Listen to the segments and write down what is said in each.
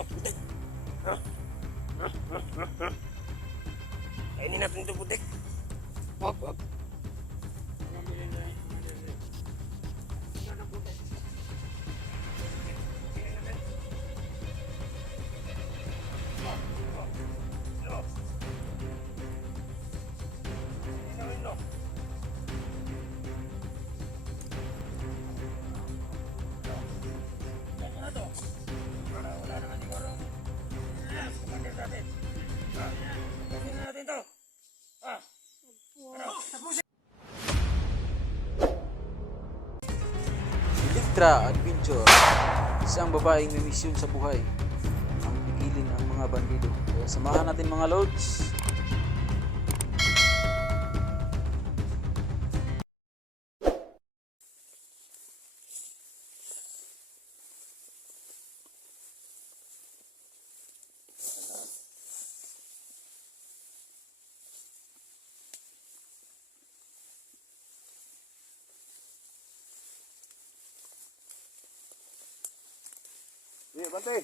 putik. Kainin natin ito, putik. Wag. Electra Adventure, isang babaeng may misyon sa buhay ang pigilin ang mga bandido. Kaya samahan natin mga lods. Sige, bantay.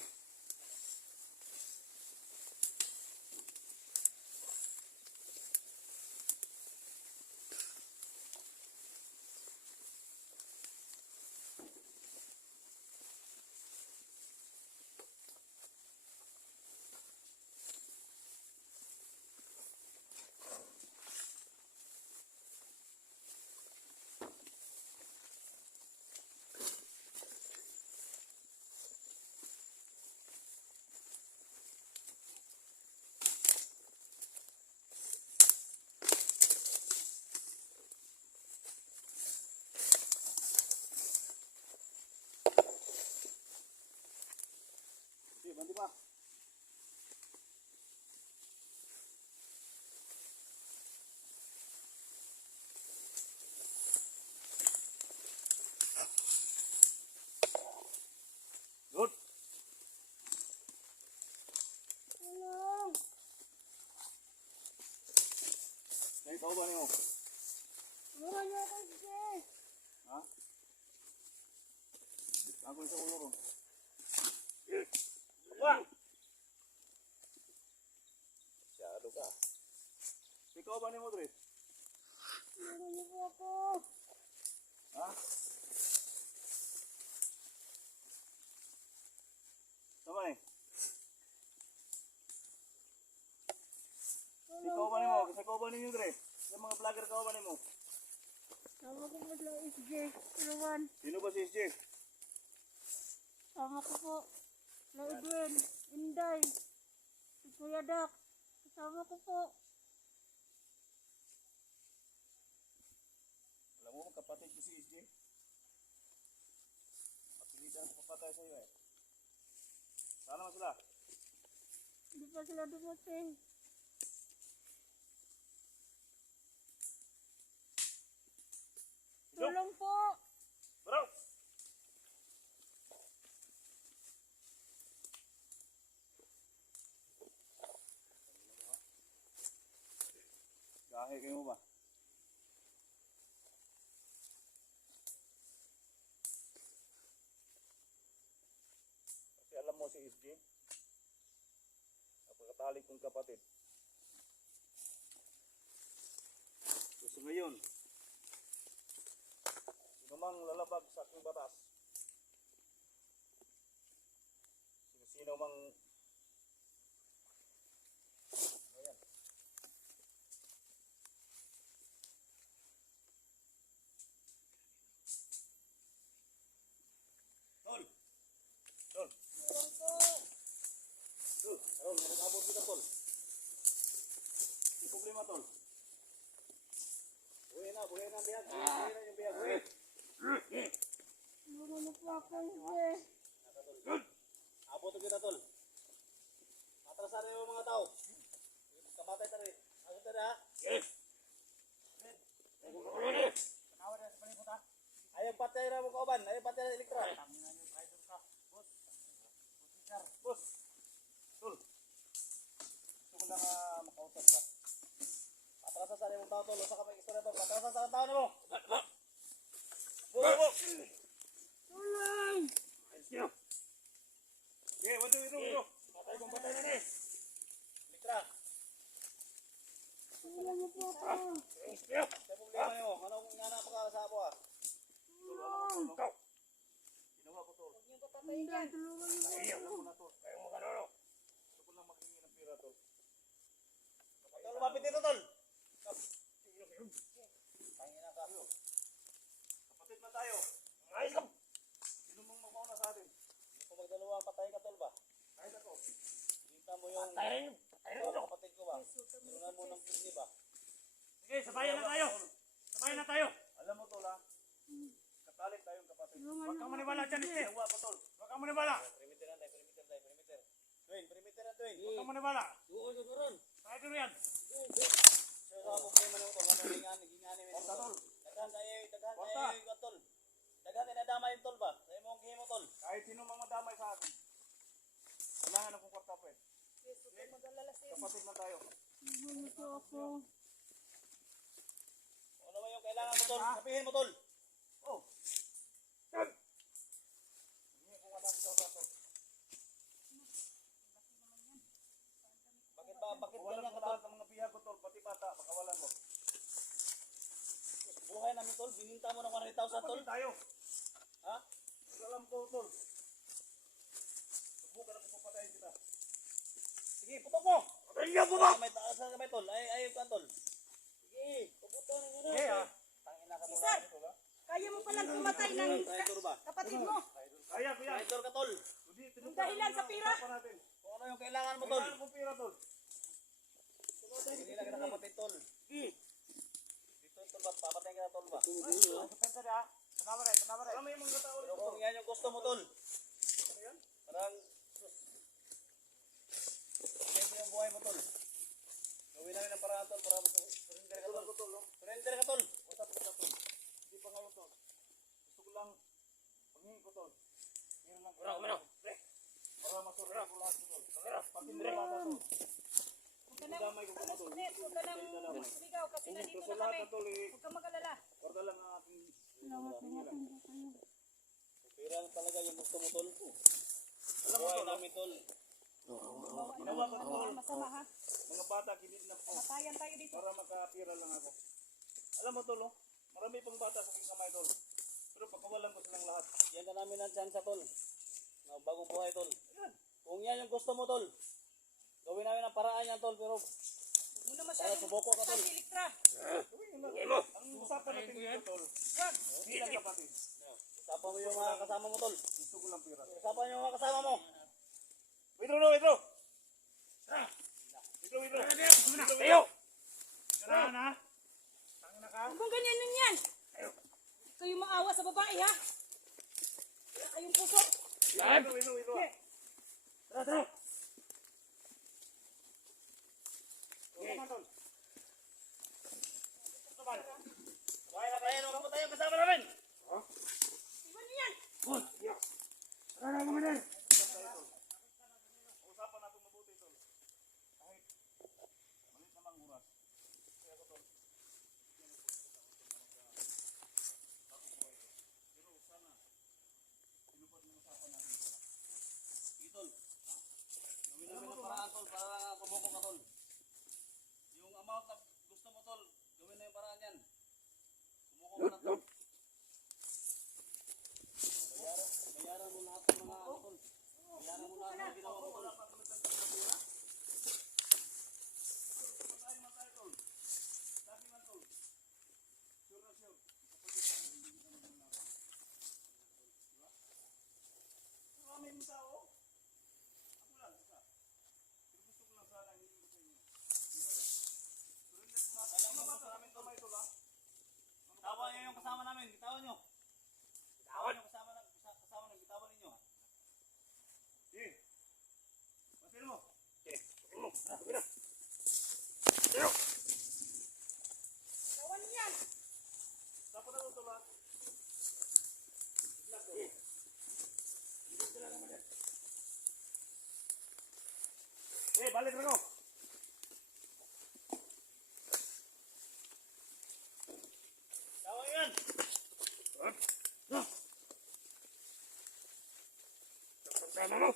Sige, bantay pa. Good. Ay, ikaw ba niyo? Ha? Ako sa ulo ko. Wah! Masyado ka. Ikaw ba niyo mo, Dre? Ha? Sabay. Ikaw ba niyo mo? Kasi ikaw ba niyo, Dre? Yung mga vlogger ka ba niyo mo? Sama ko po lang SJ. Iluwan. Sino ba si SJ? Sama ko po. Na Edwin. Inday. Si Kuya Dak. Sama ko po. Alam mo, kapatid ko si SJ. Pagpilitan ko papatay sa'yo eh. Sana mo sila? Hindi pa sila dumating. Tulong po. Bro! Gahe kayo ba? Kasi alam mo si SJ, napakatalik kong kapatid. Gusto ngayon, sino mang lalabag sa aking batas, sino mang ayan. Tol! Tol! Tulong po. Tol, nag-abot kita, Tol. Hindi problema, Tol. Buhay na ang biyag. Buhay na yung biyag. Buhay. Tulungan mo po ako SJ. Abot kita, Tol. Matrasan na yung mga tao. Kamatay ta rin. Abot ta rin, ha? Yes. Ayaw patay na mo kauban. Ayaw patay na elektro. Boss. Tol. Gusto ko lang makautas ka. Patrasan sa rin mong tao, Tol. Usa ka pa yung istorya, Tol. Patrasan sa tao na mo. Bo. Tulong. Ayos nyo. Okay, wado. Patay kong patay na ni. Mitra. Tulungan niyo po ako. Sa problema niyo, ano kung nana pagkakasabo ah? Tulong. Ginawa ko tol. Inday, tulungan niyo po Alam ako. mo na tol. Kayong mga lolo. Gusto ko lang makihingi ng pira tol. Tol, lumapit dito tol. Pangin na ka. Kapatid na tayo. Ayos ka. Sino mong makauna sa atin? Hindi ko magdalawa, patay ka tol ba? Kahit ako. Kita mo yung kapatid ko ba? Tulungan mo ng kidney ba? Sige, sabayan na tayo. Sabayan na tayo. Alam mo tol ha? Katalit tayong kapatid. Tulungan Huwag niyo kang po maniwala ako. dyan, Este. Ginawa pa tol. Huwag kang maniwala. Perimeter na tayo, perimeter. Twin, perimeter na twin. Huwag kang maniwala. Tayo dito yan. So sa problema nimo tol, ano gingani mo tol. Daghan kayo yung tol. Daghan tinadama yung tol ba? Sa imong gihimo tol. Kahit sino mang madamay sa akin. Kailangan akong kwarta pre. Kapatid man tayo. Tulungan niyo po ako. Ano ba yung kailangan mo tol? Sabihin mo tol. Oh. Hindi ko alam sa tol. Bakit ganyan ka tol? Ang mga bihag ko tol, pati bata, pakawalan mo. Buhay namin tol, bininta mo ng 100,000 tol. Tayo. Ha? Alam ko tol. Subukan ako papatayin kita. Sige, putok mo! Patayin mo ba? Sa kamay tol, ay ka tol. Sige, puputok ng ano. Sige ha. Tangina ka tol. Sir! Kaya mo palang pumatay ng Traitor ba? kapatid mo. Kaya ko yan. Traitor ka tol. Ang dahilan sa pira. Kung ano yung kailangan mo tol. Kailangan kong pira, tol. Hindi lang kita kapatid tol. Dito tol ba? Papatayin ka na tol ba? Penta na. Tanawa rin. Alam mo yung mga tao Pero kung yan yung gusto mo tol. Parang siyempre yung buhay mo tol. Gawin namin ang paraan tol para surrender ka tol. Surrender ka tol. Usap ka tol. Hindi pa ngayon tol. Gusto ko lang pangingin ko tol. Meron lang para masurrender ko lahat tol. Pati mo bata tol. Damay ko tol. Huwag ka nang sumigaw kasi nandito na kami. Huwag kang mag-alala. Korda lang ang aking Salamat po kayo. pera lang talaga yung gusto mo tol. Alam mo tol namin tol. Ginawa ko tol. Masama ha. Mga bata kinidnap ko Matayan tayo dito. para makapira lang ako. Alam mo tol, oh, marami pang bata sa aking kamay tol. Pero pagkawalan ko silang lahat. Yan na namin ang chance tol. Na bagong buhay tol. Kung yan yung gusto mo tol. Gawin namin ang paraan yan tol. Pero Huwag mo na para masyadong subuko ka tol. si Elektra. Ang usapan natin dito tol. Hindi lang kapatid. Usapan mo yung mga kasama mo tol. Gusto ko lang pira. Usapan mo yung mga kasama mo. Withdraw. Tayo. Ganahan ha. Tangin na ka. Huwag mong ganyan yan. Kayo maawa sa babae ha. Wala kayong puso. Yan. Tara. Bahay na tayo, huwag mo tayong kasama namin. Iwan niyo yan. Usapan natin mabuti tol. Kahit malit namang oras. Kaya ko tol. Pero sana tinupad yung usapan natin tol. Sige tol. Gawin namin ang paraan tol para kumuko ka tol. Yung amount na gusto mo tol, gawin na yung paraan yan. Kumuko ka na tol. Bayaran mo lahat ng mga ano tol. Bayaran mo lahat ng ginawa mo tol. Maraming tao. Ako lang, isa. Pero gusto ko lang sana hindi ko sa inyo. Surrender ko natin. Alam mo ba sa namin kamay tol ha? Tawa niyo yung kasama namin. Bitawan niyo. Bitawan yung kasama namin. Bitawan ninyo. Sige. Basin mo. Iwan niyo yan. Tapos na tol ha. Balik na ko. Tawa yan. Sama mo.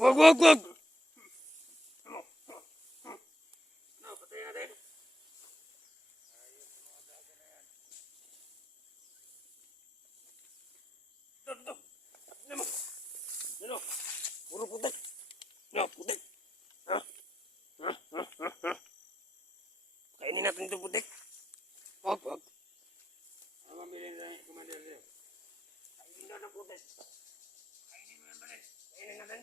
Wag, wag, wag! Puro putik. No, putik. Ha? Ha? Ha? Ha? Ha? Kainin natin ito putik. Wag, wag. Mamili na yung commander niyo. Kainin na ng putik. Kainin mo yan balik. Kainin natin.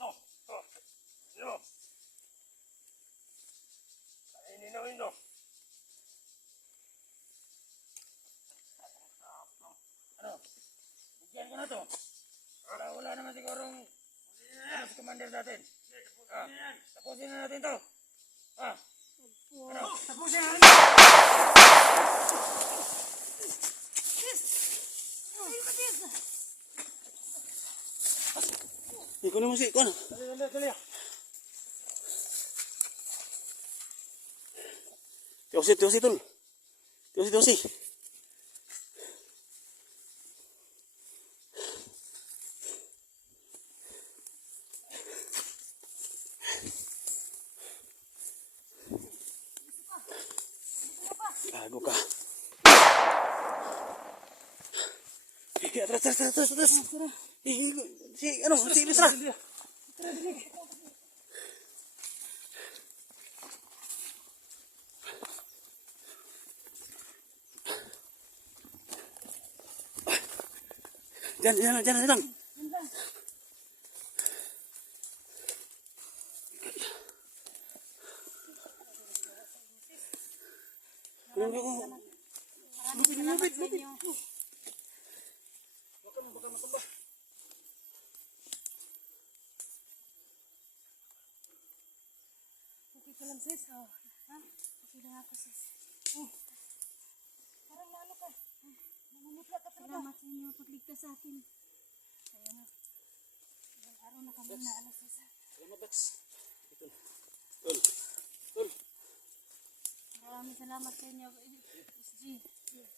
Oh, oh. No. Kainin na ito. Ano? Bugyan ko na to. Para wala naman sigurong si commander natin. Tapusin na natin to. Ano? Tapusin na natin. Ikunin mo si Ikon. Dali. Tiyosi, tol. Tiyosi. Gago ka. Atras. Si Lisra. Jangan. Lupit. Okay ka lang, sis. Oh. Ha? Okay lang ako, sis. Oh. Parang naano ka. Namumutla ka talaga. Salamat sa inyo pagligtas sa akin. Kaya nga. Ilang araw na kami na alas, sis. Salamat, Dax. Tol. Maraming salamat sa inyo, SG.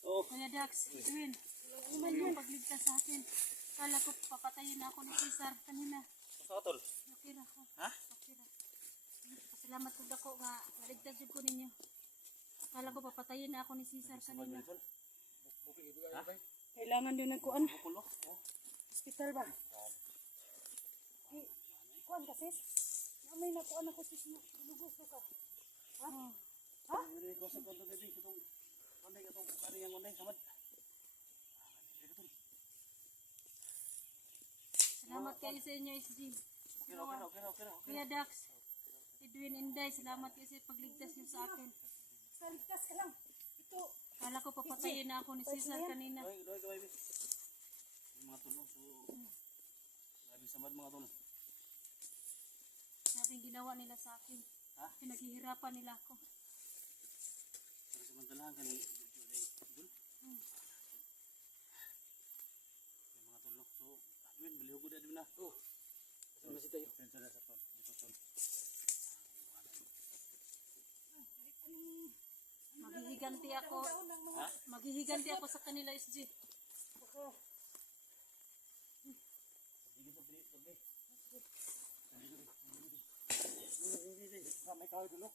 Oo. Kuya Dax, Edwin. Sa inyong pagligtas sa akin. Kala ko papatayin na ako ni Cesar kanina. Basta ka, tol. Okay ra ko. Ha? Okay ra. Salamat po dako nga naligtas jud ko ninyo. Kala ko papatayin na ako ni Cesar kanina. Kailangan din nagkuan. Hospital ba? Kuan ka sis? May nakuan ako sis mo. Lugos ka. Ha? Ha? Ini ko sa konto tadi itong pandai itong kari yang pandai samad. Salamat kayo sa inyo, SG. Okay. Kuya Dax, Edwin, Inday, salamat kayo sa pagligtas niyo sa akin. Ligtas ka lang. Ito. Kala ko papatayin na ako ni Cesar kanina. Doy. Mga tulong so. Grabe samad mga tulong. Sabing ginawa nila sa akin. Ha? Pinaghihirapan nila ako. Pero samantalahan kan idul. Mga tulong so. Adwin baliw ko Adwin na. Oh. Masih tayo. Pensa sa to. Maghihiganti ako. Maghihiganti ako sa kanila, SG. May kahoy dulu.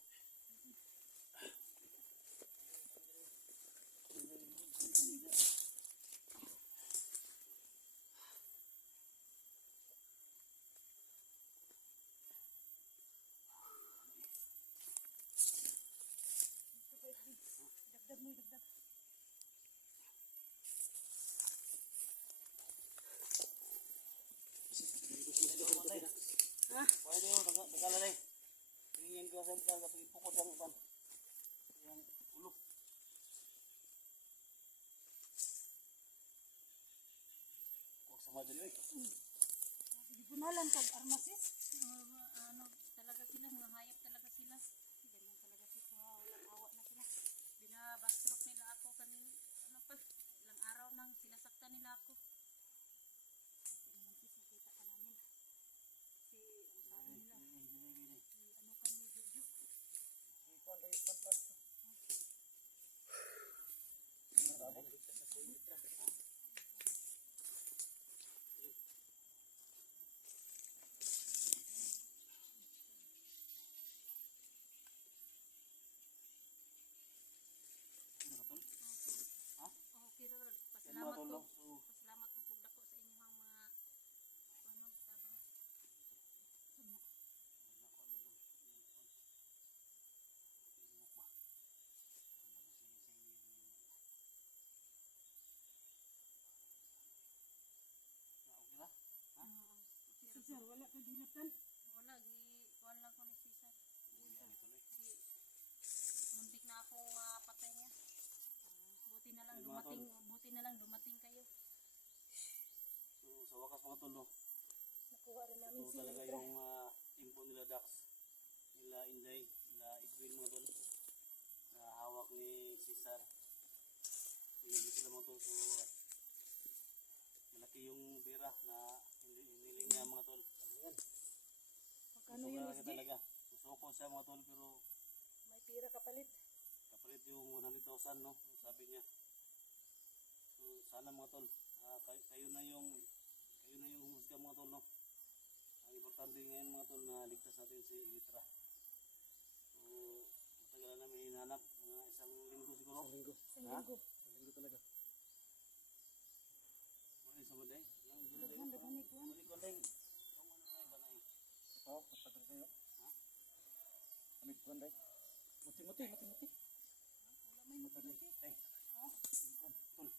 Bakala na eh. Tingin ko sa bakal kapag ipukot yung pan. Yung ulo. Huwag sa madali eh. Hindi po nalang kag-armasis. Ano talaga sila, mga hayop talaga sila. Ganyan talaga sila, walang awa na sila. Binabastrok nila ako kanina, ano pa, ilang araw nang sinasaktan nila ako. Ito naman sis, nakita ka namin. Kasi ang sabi nila, ano kami, Juju. Okay, Rod. Pasalamat po. Pasalamat po kung dako sa inyong mga ano, tabang. Cesar, wala ka dilatan? Wala, kuhan lang ko ni Cesar. Muntik na akong patay niya. Buti na lang dumating kayo. So, sa wakas mga tol, no? Nakuha rin namin Ito si talaga Litra. yung timpo nila Dax, nila Inday, nila Edwin mga tol, na hawak ni Cesar. Hindi sila mga tol, so malaki yung pera na hiniling niya mga tol. Magkano yun, Susuko SG? talaga. Susuko siya mga tol, pero May pira kapalit. kapalit yung 100,000 no, sabi niya. So sana mga tol, kayo na yung humusga mga tol no. Ang importante ngayon mga tol na ligtas natin si Litra. So matagal na namin hinahanap, mga isang linggo siguro. Isang linggo. Isang linggo talaga. Muna isa mo day. Daghan ni kuhan. Balik ko day. Kung ano ay ba na eh. Ito, nagpagod kayo. Ha? Amig ko day. Muti. Wala may muti-muti. Day. Ha? Tol.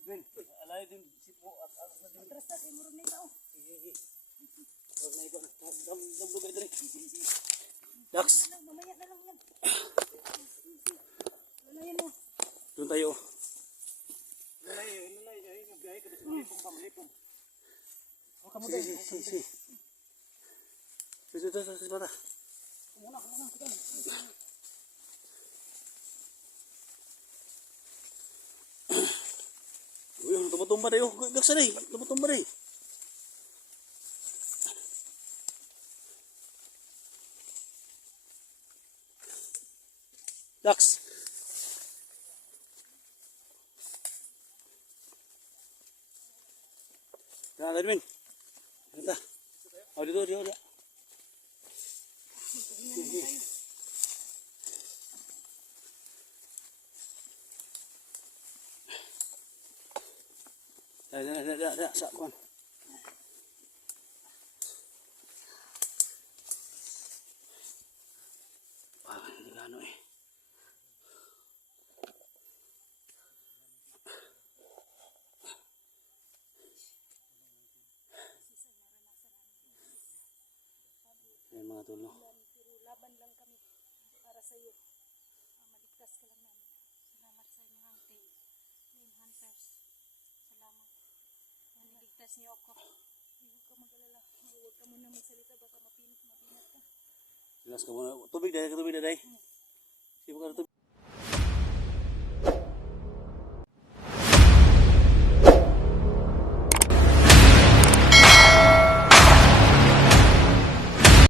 Edwin, alay din si po at na din. Atras na kay murag nila oh. Huwag na ikaw. Damdugay din. Dax. Mamaya na lang yan. Wala yan oh. Doon tayo. Lalay. Magbiyahe ka sa malipong pamalipong. Huwag ka mo din. Si. Dito sa bata. Kumuna. Uy, tumutumba rin. Gagsa rin. Tumutumba rin. Dax. Nah, Edwin. Kita. Oh, dito. Dah, sak kuan. Hindi gano eh. Ayan mga tol, no? Pero laban lang kami para sa iyo. Maligtas ka lang namin. Salamat sa inyong team. Team Hunters. Salamat. Niligtas niyo ako. Huwag ka mag-alala. Huwag ka muna magsalita. Baka mabinat ka. Jelas ka muna. Tubig, day. Siapa ka tubig?